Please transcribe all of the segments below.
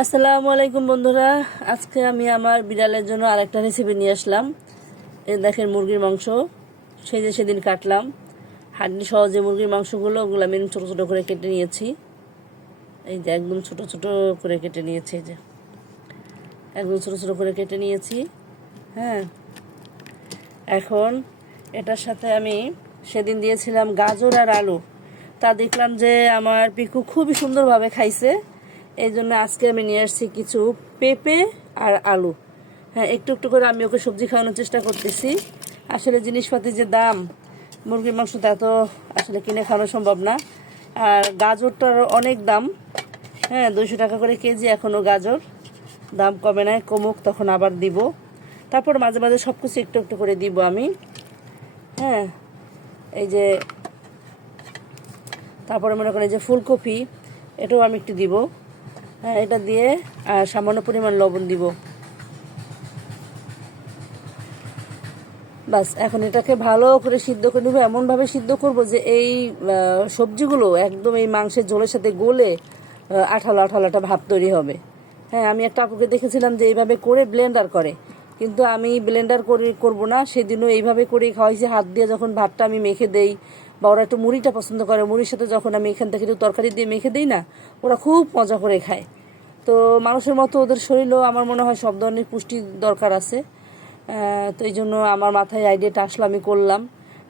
আসসালামু আলাইকুম বন্ধুরা। আজকে আমি আমার বিড়ালের জন্য আরেকটা রেসিপি নিয়ে আসলাম। এই দেখেন মুরগির মাংস। সেই যে সেদিন কাটলাম। হাড্ডি সহজে মুরগির মাংসগুলো ওগুলো আমি ছোটো ছোটো করে কেটে নিয়েছি। এই যে একদম ছোট ছোট করে কেটে নিয়েছি, এই যে। একদম ছোটো ছোটো করে কেটে নিয়েছি। হ্যাঁ। এখন এটার সাথে আমি সেদিন দিয়েছিলাম গাজর আর আলু। তা দেখলাম যে আমার পিকু খুবই সুন্দরভাবে খাইছে। এই জন্য আজকে আমি নিয়ে আসছি কিছু পেঁপে আর আলু। হ্যাঁ একটু একটু করে আমি ওকে সবজি খাওয়ানোর চেষ্টা করতেছি। আসলে জিনিসপাতির যে দাম, মুরগির মাংস তা তো আসলে কিনে খাওয়ানো সম্ভব না। আর গাজরটার অনেক দাম। হ্যাঁ দুশো টাকা করে কেজি এখনও গাজর। দাম কমে নাই, কমুক, তখন আবার দিব। তারপর মাঝে মাঝে সব কিছু একটু একটু করে দিব আমি। হ্যাঁ এই যে তারপরে মনে করেন যে ফুলকপি, এটাও আমি একটু দিব। এটা দিয়ে সামান্য পরিমাণ লবণ দিব। বাস, এখন এটাকে ভালো করে সিদ্ধ করে নেব। এমনভাবে সিদ্ধ করব যে এই সবজিগুলো একদম এই মাংসের ঝোলের সাথে গলে আঠালো আঠালো একটা ভাব তৈরি হবে। হ্যাঁ আমি একটা আপুকে দেখেছিলাম যে এইভাবে করে ব্লেন্ডার করে। কিন্তু আমি ব্লেন্ডার করে, করব না। সেদিনও এইভাবে করেই খাওয়াইছি। হাত দিয়ে যখন ভাতটা আমি মেখে দেই, বা ওরা একটু মুড়িটা পছন্দ করে, মুড়ির সাথে যখন আমি এখান থেকে একটু তরকারি দিয়ে মেখে দিই না, ওরা খুব মজা করে খায়। তো মানুষের মতো ওদের শরীরেও আমার মনে হয় সব ধরনের পুষ্টির দরকার আছে। তো এই জন্য আমার মাথায় আইডিয়াটা আসলো, আমি করলাম।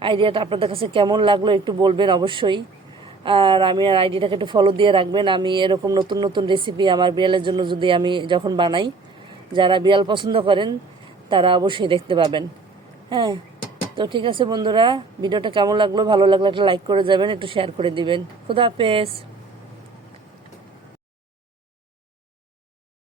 আইডিয়াটা আপনাদের কাছে কেমন লাগল একটু বলবেন অবশ্যই। আর আমি আর আইডিয়াটাকে একটু ফলো দিয়ে রাখবেন। আমি এরকম নতুন নতুন রেসিপি আমার বিড়ালের জন্য যদি আমি যখন বানাই, যারা বিড়াল পছন্দ করেন, তারা অবশ্যই দেখতে পাবেন। হ্যাঁ তো ঠিক আছে বন্ধুরা, ভিডিওটা কেমন লাগল? ভালো লাগলে একটা লাইক করে যাবেন, একটু শেয়ার করে দিবেন। খুদা হাফেজ।